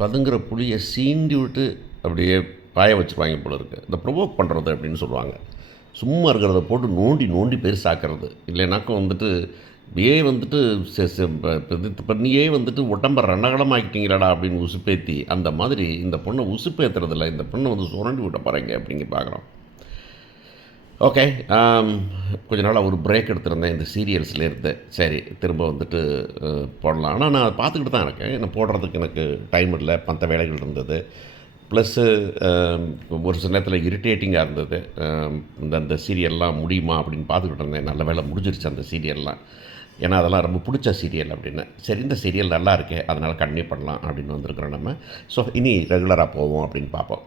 பதுங்குற புளியை சீண்டி விட்டு அப்படியே பாய வச்சுருவாங்க போல இருக்குது. இந்த ப்ரொவோக் பண்ணுறது அப்படின்னு சொல்லுவாங்க. சும்மா இருக்கிறத போட்டு நோண்டி நோண்டி பெருசாக்கிறது. இல்லைனாக்கும் வந்துட்டு இப்படியே வந்துட்டு பண்ணியே வந்துட்டு உடம்ப ரணகலமாக்கிட்டீங்களாடா அப்படின்னு உசுப்பேத்தி, அந்த மாதிரி இந்த பொண்ணை உசுப்பேற்றுறதில்ல, இந்த பொண்ணை வந்து சுரண்டி விட்ட பாருங்க அப்படிங்க பார்க்குறோம். ஓகே. கொஞ்ச நாளாக ஒரு பிரேக் எடுத்திருந்தேன் இந்த சீரியல்ஸ்லேருந்து. சரி திரும்ப வந்துட்டு போடலாம். ஆனால் நான் பார்த்துக்கிட்டு தான் இருக்கேன். என்ன போடுறதுக்கு எனக்கு டைம் இல்லை, மற்ற வேலைகள் இருந்தது. ப்ளஸ்ஸு ஒரு சில நேரத்தில் இரிட்டேட்டிங்காக இருந்தது. இந்த அந்த சீரியல்லாம் முடியுமா அப்படின்னு பார்த்துக்கிட்டு இருந்தேன். நல்ல வேலை முடிஞ்சிருச்சு அந்த சீரியல்லாம். ஏன்னா அதெல்லாம் ரொம்ப பிடிச்ச சீரியல் அப்படின்னு. சரி இந்த சீரியல் நல்லா இருக்கே, அதனால் கண்டினியூ பண்ணலாம் அப்படின்னு வந்திருக்கிறோம் நம்ம. ஸோ இனி ரெகுலராக போவோம் அப்படின்னு பார்ப்போம்.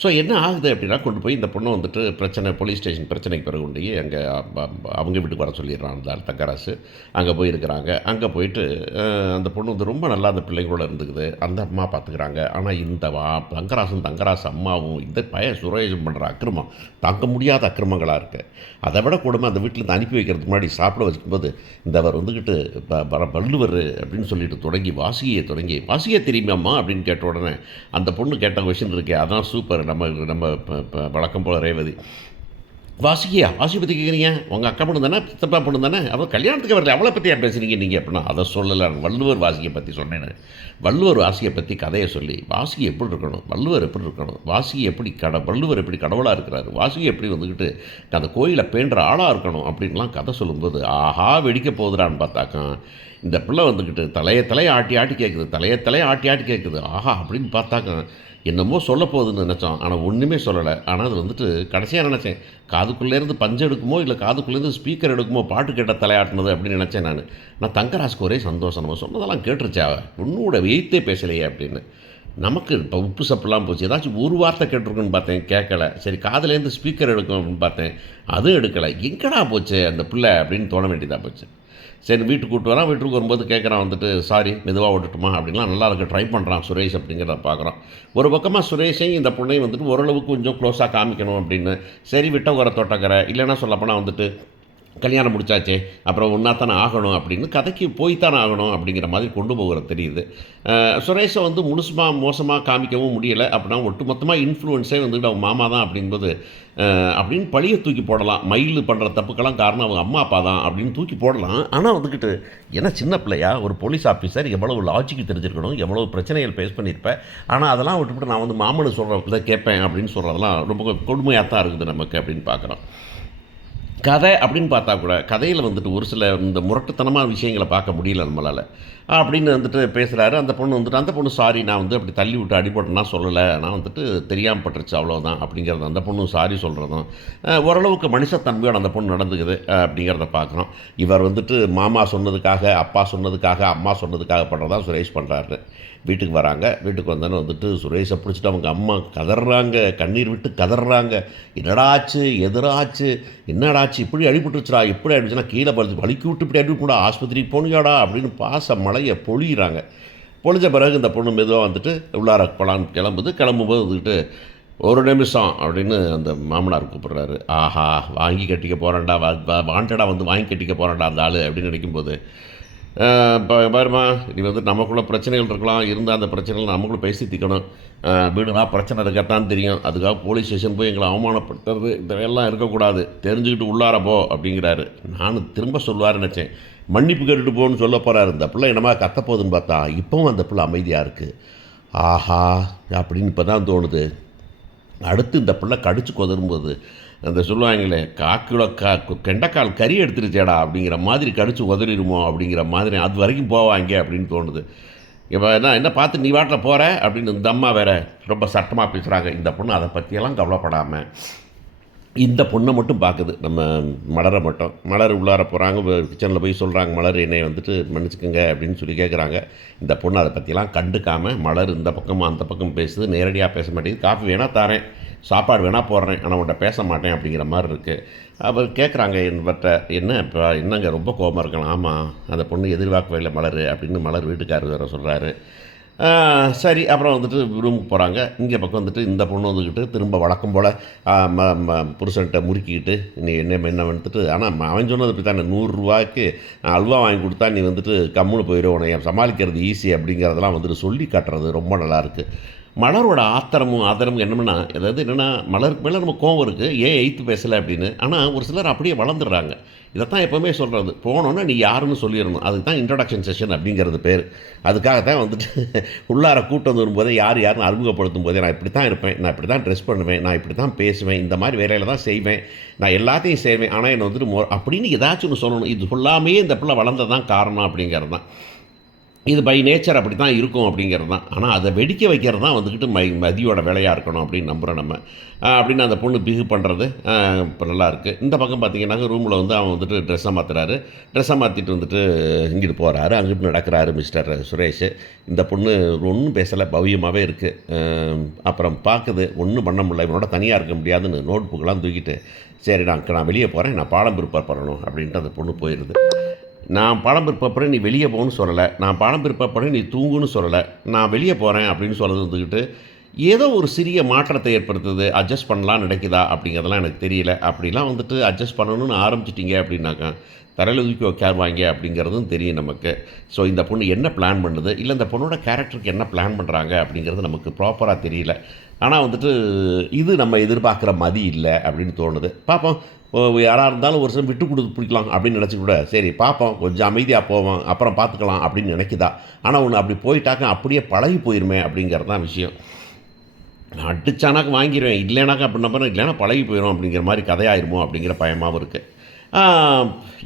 ஸோ என்ன ஆகுது அப்படின்னா, கொண்டு போய் இந்த பொண்ணை வந்துட்டு போலீஸ் ஸ்டேஷன் பிரச்சனைக்கு பிறகு கொண்டு போய் அங்கே அவங்க வீட்டுக்கு வர சொல்லிடுறான் அந்த தங்கராசு. அங்கே போயிருக்கிறாங்க. அங்கே போயிட்டு அந்த பொண்ணு வந்து ரொம்ப நல்லா அந்த பிள்ளைங்களோட இருந்துக்குது. அந்த அம்மா பார்த்துக்கிறாங்க. ஆனால் இந்த தங்கராசு அம்மாவும் இந்த சுரேஷம் பண்ணுற அக்கிரமம் தாங்க முடியாத அக்கிரமங்களாக இருக்குது. அதை விட கூடமா அந்த வீட்டிலேருந்து அனுப்பி வைக்கிறதுக்கு முன்னாடி சாப்பிட வைக்கும்போது இந்த அவர் வந்துக்கிட்டு வள்ளுவர் அப்படின்னு சொல்லிட்டு வாசியை தெரியுமாம்மா அப்படின்னு கேட்ட உடனே அந்த பொண்ணு கேட்ட கொஷின் இருக்கே, அதான் சூப்பர். நம்ம வழக்கம் போல் ரேவதி வாசி பற்றி கேட்குறீங்க, உங்கள் அக்கா பொண்ணு தானே, சித்தப்பா பொண்ணு தானே, அவள் கல்யாணத்துக்கு வரல, அவளை பற்றி பேசுகிறீங்க நீங்கள் அப்படின்னா, அதை சொல்லலை, வள்ளுவர் வாசியை பற்றி சொன்னேன்னு. வள்ளுவர் வாசியை பற்றி கதையை சொல்லி வாசி எப்படி இருக்கணும், வள்ளுவர் எப்படி இருக்கணும், வாசி எப்படி வள்ளுவர் எப்படி கடவுளாக இருக்கிறாரு, வாசி எப்படி வந்துக்கிட்டு அந்த கோயிலை பேண்டுற ஆளாக இருக்கணும் அப்படின்லாம் கதை சொல்லும்போது ஆஹா வெடிக்க போகுதுடான்னு பார்த்தாக்கா இந்த பிள்ளை வந்துக்கிட்டு தலையை ஆட்டி ஆட்டி கேட்குது. ஆஹா அப்படின்னு பார்த்தாக்கா என்னமோ சொல்ல போகுதுன்னு நினச்சோம். ஆனால் ஒன்றுமே சொல்லலை. ஆனால் அது வந்துட்டு கடைசியாக நினச்சேன், காதுக்குள்ளேருந்து பஞ்சு எடுக்குமோ இல்லை காதுக்குள்ளேருந்து ஸ்பீக்கர் எடுக்குமோ பாட்டு கேட்ட தலையாட்டினது அப்படின்னு நினச்சேன். நான் தங்கராஜுக்கு ஒரே சந்தோஷம், நம்ம சொன்னதெல்லாம் கேட்டுருச்சா, உன்னோட வெயித்தே பேசலையே அப்படின்னு. நமக்கு இப்போ உப்பு சப்பெல்லாம் போச்சு. ஏதாச்சும் ஒரு வார்த்தை கேட்டிருக்குன்னு பார்த்தேன், கேட்கலை. சரி காதுலேருந்து ஸ்பீக்கர் எடுக்கும் அப்படின்னு பார்த்தேன், அதுவும் எடுக்கலை. எங்கடா போச்சு அந்த பிள்ளை அப்படின்னு தோண வேண்டியதாக போச்சு. சரி வீட்டுக்கு கூப்பிட்டு வரான். வீட்டுக்கு வரும்போது கேட்குறான் வந்துட்டு, சாரி மெதுவாக ஓட்டுட்டுமா அப்படின்லாம் நல்லா இருக்க ட்ரை பண்ணுறான் சுரேஷ் அப்படிங்கிறத பார்க்குறோம். ஒரு பக்கமாக சுரேஷையும் இந்த பொண்ணையும் வந்துட்டு ஓரளவுக்கு கொஞ்சம் க்ளோஸாக காமிக்கணும் அப்படின்னு. சரி விட்ட உர தொட்டக்கரை இல்லைன்னா சொல்லப்போனால் வந்துட்டு கல்யாணம் முடிச்சாச்சே அப்புறம் ஒன்றாத்தானே ஆகணும் அப்படின்னு கதைக்கு போய்த்தானே ஆகணும் அப்படிங்கிற மாதிரி கொண்டு போகிறது தெரியுது. சுரேஷை வந்து மோசமாக காமிக்கவும் முடியலை. அப்படின்னா ஒட்டுமொத்தமாக இன்ஃப்ளூயன்ஸே வந்துட்டு அவங்க மாமா தான் அப்படிங்கும்போது அப்படின்னு பழியை தூக்கி போடலாம். மயில் பண்ணுற தப்புக்கெல்லாம் காரணம் அவங்க அம்மா அப்பா தான் அப்படின்னு தூக்கி போடலாம். ஆனால் வந்துக்கிட்டு ஏன்னா சின்ன பிள்ளையா ஒரு போலீஸ் ஆஃபீஸர் எவ்வளவு லாஜிக்கு தெரிஞ்சிருக்கணும், எவ்வளோ பிரச்சனைகள் ஃபேஸ் பண்ணியிருப்பேன். ஆனால் அதெல்லாம் விட்டுவிட்டு நான் வந்து மாமனு சொல்கிறத கேட்பேன் அப்படின்னு சொல்கிறதெல்லாம் ரொம்ப கொடுமையாக தான் இருக்குது நமக்கு அப்படின்னு பார்க்குறோம். கதை அப்படின்னு பார்த்தா கூட கதையில் வந்துட்டு ஒரு சில இந்த முரட்டுத்தனமான விஷயங்களை பார்க்க முடியல நம்மளால் அப்படின்னு வந்துட்டு பேசுகிறாரு. அந்த பொண்ணு சாரி நான் வந்து அப்படி தள்ளி விட்டு அடிபட்டேன்னா சொல்லலை, நான் வந்துட்டு தெரியாமல் பட்டுருச்சு அவ்வளோதான் அப்படிங்கிறது அந்த பொண்ணு சாரி சொல்கிறதும் ஓரளவுக்கு மனுஷத்தன்மையோடு அந்த பொண்ணு நடந்துக்குது அப்படிங்கிறத பார்க்குறோம். இவர் வந்துட்டு மாமா சொன்னதுக்காக அப்பா சொன்னதுக்காக அம்மா சொன்னதுக்காக பண்ணுறதா சுரேஷ் பண்ணுறாரு. வீட்டுக்கு வராங்க. வீட்டுக்கு வந்தோன்னே வந்துட்டு சுரேஷை பிடிச்சிட்டு அவங்க அம்மா கதறாங்க, கண்ணீர் விட்டு கதறாங்க. என்னடாச்சு எதிராச்சு, என்னடாச்சு இப்படி அடிபட்டுருச்சுடா, எப்படி அடிச்சுன்னா கீழே படுத்து வலிக்கி விட்டு இப்படி அடிபட்டுடா, ஆஸ்பத்திரிக்கு போனியாடா அப்படின்னு பாச மலையை பொழியிறாங்க. பொழிஞ்ச பிறகு இந்த பொண்ணு மெதுவாக வந்துட்டு உள்ளார போலான்னு கிளம்பும்போது வந்துக்கிட்டு ஒரு நிமிஷம் அப்படின்னு அந்த மாமனார் கூப்பிட்றாரு. ஆஹா வாங்கி கட்டிக்க போகிறான்டா, வாண்டடா வந்து வாங்கி கட்டிக்க போகிறான்டா அந்த ஆள் அப்படின்னு நினைக்கும்போது பாருமா நீ வந்து நமக்குள்ளே பிரச்சனைகள் இருக்கலாம், இருந்தால் அந்த பிரச்சனைகள் நமக்குள்ளே பேசி தீக்கணும். வீடுனா பிரச்சனை இருக்கத்தான் தெரியும், அதுக்காக போலீஸ் ஸ்டேஷன் போய் எங்களை அவமானப்படுத்துறது இந்த வேலைலாம் இருக்கக்கூடாது, தெரிஞ்சுக்கிட்டு உள்ளார போ அப்படிங்கிறாரு. நான் திரும்ப சொல்லுவார் நினச்சேன், மன்னிப்பு கேட்டுட்டு போன்னு சொல்ல போகிறாரு. இந்த பிள்ளை என்னமா கத்தப்போகுதுன்னு பார்த்தா இப்போவும் அந்த பிள்ளை அமைதியாக இருக்குது. ஆஹா அப்படின்னு இப்போ தான் தோணுது. அடுத்து இந்த பிள்ளை கடிச்சு கொதரும்போது அந்த சொல்லுவாங்களே கெண்டைக்கால் கறி எடுத்துருச்சேடா அப்படிங்கிற மாதிரி கடிச்சு உதறிடுமோ அப்படிங்கிற மாதிரி அது வரைக்கும் போவாங்க அப்படின்னு தோணுது. இப்போ என்ன பார்த்து நீ வாட்டில் போகிற அப்படின்னு இந்த அம்மா வேறு ரொம்ப சட்டமாக பேசுகிறாங்க. இந்த பொண்ணு அதை பற்றியெல்லாம் கவலைப்படாமல் இந்த பொண்ணை மட்டும் பார்க்குது, நம்ம மலரை மட்டும். மலர் உள்ளார போகிறாங்க, கிச்சனில் போய் சொல்கிறாங்க, மலர் என்னை வந்துட்டு மன்னிச்சுக்கோங்க அப்படின்னு சொல்லி கேட்குறாங்க. இந்த பொண்ணு அதை பற்றியெல்லாம் கண்டுக்காமல் மலர் இந்த பக்கமும் அந்த பக்கம் பேசுது, நேரடியாக பேச மாட்டேங்குது. காஃபி வேணால் தரேன், சாப்பாடு வேணால் போடுறேன், ஆனால் உன்ட்ட பேச மாட்டேன் அப்படிங்கிற மாதிரி இருக்குது. அவர் கேட்குறாங்க என்பட்ட இப்போ என்னங்க ரொம்ப கோபமாக இருக்கலாம். ஆமாம் அந்த பொண்ணு எதிர்பார்க்கவே இல்லை மலர் அப்படின்னு மலர் வீட்டுக்காரர் வேறு சொல்கிறாரு. ஆ, சரி அப்புறம் வந்துட்டு ரூமுக்கு போகிறாங்க. இங்கே பக்கம் வந்துட்டு இந்த பொண்ணு வந்துக்கிட்டு திரும்ப வழக்கம் போல் புருஷன்ட்ட முறுக்கிக்கிட்டு நீ என்ன வந்துட்டு ஆனால் அவன் சொன்னது இப்படி தானே ₹100க்கு அல்வா வாங்கி கொடுத்தா நீ வந்துட்டு கம்முன்னு போயிடும் உன்னை சமாளிக்கிறது ஈஸி அப்படிங்கிறதெல்லாம் வந்துட்டு சொல்லி காட்டுறது ரொம்ப நல்லாயிருக்கு. மலரோட ஆத்திரமும் ஆதரவும் என்னன்னா அதாவது என்னென்னா மலருக்கு மேலே நம்ம கோவம் இருக்குது ஏன் எய்த்து பேசலை அப்படின்னு. ஆனால் ஒரு சிலர் அப்படியே வளர்ந்துடுறாங்க. இதைத்தான் எப்போவுமே சொல்கிறது, போனோன்னா நீ யாருன்னு சொல்லிடணும். அதுக்கு தான் இன்ட்ரடக்ஷன் செஷன் அப்படிங்கிறது பேர். அதுக்காகத்தான் வந்துட்டு உள்ளார கூட்டம் வந்து வரும்போதே யார் யாருன்னு அறிமுகப்படுத்தும் போதே நான் இப்படி தான் இருப்பேன், நான் இப்படி தான் ட்ரெஸ் பண்ணுவேன், நான் இப்படி தான் பேசுவேன், இந்த மாதிரி வேலையில் தான் செய்வேன், நான் எல்லாத்தையும் செய்வேன், ஆனால் என்னை வந்துட்டு அப்படின்னு ஏதாச்சும் ஒன்று சொல்லணும். இது சொல்லாமையே இந்த பிள்ளை வளர்ந்ததான் காரணம் அப்படிங்கிறது தான். இது பை நேச்சர் அப்படி தான் இருக்கும் அப்படிங்கிறது தான். ஆனால் அதை வெடிக்க வைக்கிறது தான் வந்துக்கிட்டு மதியோட வேலையாக இருக்கணும் அப்படின்னு நம்புகிறோம் நம்ம. அப்படின்னு அந்த பொண்ணு பிஹேவ் பண்ணுறது இப்போ நல்லாயிருக்கு. இந்த பக்கம் பார்த்தீங்கன்னாக்க ரூமில் வந்து அவன் வந்துட்டு ட்ரெஸ்ஸை மாற்றுறாரு. ட்ரெஸ்ஸை மாற்றிட்டு வந்துட்டு இங்கிட்டு போகிறாரு, அங்கிட்டு நடக்கிறாரு மிஸ்டர் சுரேஷ். இந்த பொண்ணு ஒன்றும் பேசலை, பவ்யமாகவே இருக்குது. அப்புறம் பார்க்குது, ஒன்றும் பண்ண முடியல, இவனோட தனியாக இருக்க முடியாதுன்னு நோட் புக்கெலாம் தூக்கிட்டு சரி நான் வெளியே போகிறேன், நான் பாடம் ப்ரிப்பேர் பண்ணணும் அப்படின்ட்டு அந்த பொண்ணு போயிடுது. நான் பாடம் பிற்படுறேன் நீ வெளியே போகணும்னு சொல்லலை, நான் பாடம் பிற்படுறேன் நீ தூங்குன்னு சொல்லலை, நான் வெளியே போகிறேன் அப்படின்னு சொல்கிறது வந்துக்கிட்டு ஏதோ ஒரு சிறிய மாற்றத்தை ஏற்படுத்துது. அட்ஜஸ்ட் பண்ணலான்னு நினைக்குதா அப்படிங்கிறதெல்லாம் எனக்கு தெரியல. அப்படிலாம் வந்துட்டு அட்ஜஸ்ட் பண்ணணும்னு ஆரம்பிச்சிட்டிங்க அப்படின்னாக்கா தரையில் தூக்கி உட்காருவாங்க அப்படிங்கிறதும் தெரியும் நமக்கு. ஸோ இந்த பொண்ணு என்ன பிளான் பண்ணுது, இல்லை இந்த பொண்ணோட கேரக்டருக்கு என்ன பிளான் பண்ணுறாங்க அப்படிங்கிறது நமக்கு ப்ராப்பராக தெரியல. ஆனால் வந்துட்டு இது நம்ம எதிர்பார்க்குற மதி இல்லை அப்படின்னு தோணுது. பார்ப்போம், யாராக இருந்தாலும் ஒரு சில விட்டு கொடுத்து பிடிக்கலாம் அப்படின்னு நினச்சி கூட சரி பார்ப்போம், கொஞ்சம் அமைதியாக போவோம், அப்புறம் பார்த்துக்கலாம் அப்படின்னு நினைக்குதா. ஆனால் ஒன்று அப்படி போயிட்டாக்க அப்படியே பழகி போயிருமே அப்படிங்கிறது தான் விஷயம். நான் அடித்தானாக்க வாங்கிடுவேன், இல்லைனாக்கா அப்படின்ன பிறகு இல்லைனா பழகி போயிடும் அப்படிங்கிற மாதிரி கதையாயிருமோ அப்படிங்கிற பயமாகவும் இருக்குது.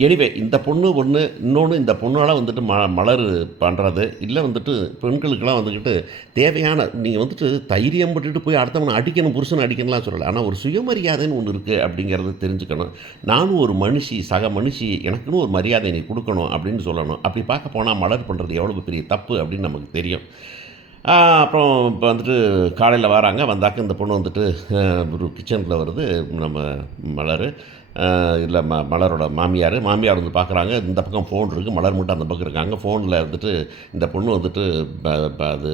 எனிவே இந்த பொண்ணு ஒன்று, இன்னொன்று இந்த பொண்ணால் வந்துட்டு மலர் பண்ணுறது இல்லை வந்துட்டு பெண்களுக்கெல்லாம் வந்துக்கிட்டு தேவையான நீங்கள் வந்துட்டு தைரியம் பட்டுட்டு போய் அடுத்தவனை அடிக்கணும், புருஷனை அடிக்கணும்லாம் சொல்லலை. ஆனால் ஒரு சுயமரியாதைன்னு ஒன்று இருக்குது அப்படிங்கிறது தெரிஞ்சுக்கணும். நானும் ஒரு மனுஷி, சக மனுஷி, எனக்குன்னு ஒரு மரியாதை நீ கொடுக்கணும் அப்படின்னு சொல்லணும். அப்படி பார்க்க போனால் மலர் பண்ணுறது எவ்வளோ பெரிய தப்பு அப்படின்னு நமக்கு தெரியும். அப்புறம் இப்போ வந்துட்டு காலையில் வராங்க, வந்தாக்க இந்த பொண்ணு வந்துட்டு ஒரு கிச்சனில் வருது நம்ம மலர். இல்லை மலரோட மாமியார் வந்து பார்க்குறாங்க. இந்த பக்கம் ஃபோன் இருக்குது, மலர் மட்டும் அந்த பக்கம் இருக்காங்க. ஃபோனில் வந்துட்டு இந்த பொண்ணு வந்துட்டு அது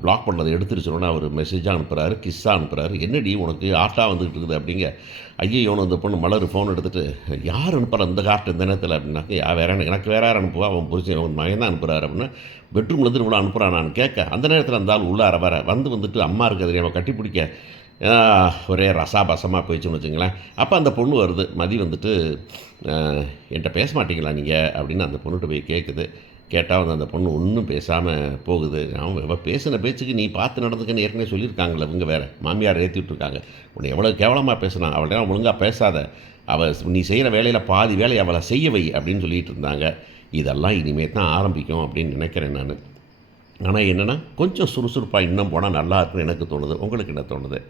பிளாக் பண்ணதை எடுத்துருச்சோன்னா அவர் மெசேஜாக அனுப்புகிறாரு, கிஸ்ஸாக அனுப்புகிறாரு. என்னடி உனக்கு ஆர்ட்டாக வந்துக்கிட்டு இருக்குது அப்படிங்க. ஐயோன்னு இந்த பொண்ணு மலர் ஃபோன் எடுத்துகிட்டு யார் அனுப்புகிறா இந்த கார்ட்டு இந்த நேரத்தில் அப்படின்னாக்க வேறு எனக்கு வேறு யார் அனுப்புவா, அவன் புரிச்சு அவன் மகன் தான் அனுப்புகிறாரு அப்படின்னா பெட்ரூம்லேருந்து இவ்வளோ அனுப்புகிறான் நான் கேட்க. அந்த நேரத்தில் இருந்தாலும் உள்ளார வர வந்துட்டு அம்மா இருக்கிறது அவன் கட்டி பிடிக்க ஒரே ரசாபசமாக போயிடுச்சுன்னு வச்சுங்களேன். அப்போ அந்த பொண்ணு வருது, மதி வந்துட்டு என்கிட்ட பேச மாட்டீங்களா நீங்கள் அப்படின்னு அந்த பொண்ணுகிட்ட போய் கேட்குது. கேட்டால் வந்து அந்த பொண்ணு ஒன்றும் பேசாமல் போகுது. அவன் பேசின பேச்சுக்கு நீ பார்த்து நடந்துக்கன்னு ஏற்கனவே சொல்லியிருக்காங்களே, இவங்க வேறு மாமியார் ஏற்றி விட்டுருக்காங்க. உன்னை எவ்வளோ கேவலமாக பேசினான், அவள்கிட்ட ஒழுங்காக பேசாத, அவள் நீ செய்கிற வேலையில் பாதி வேலையை அவளை செய்ய வை அப்படின்னு சொல்லிகிட்டு இருந்தாங்க. இதெல்லாம் இனிமேல் தான் ஆரம்பிக்கும் அப்படின்னு நினைக்கிறேன் நான். ஆனால் என்னென்னா கொஞ்சம் சுறுசுறுப்பாக இன்னும் போனால் நல்லா இருக்குன்னு எனக்கு தோணுது. உங்களுக்கு என்ன தோணுது?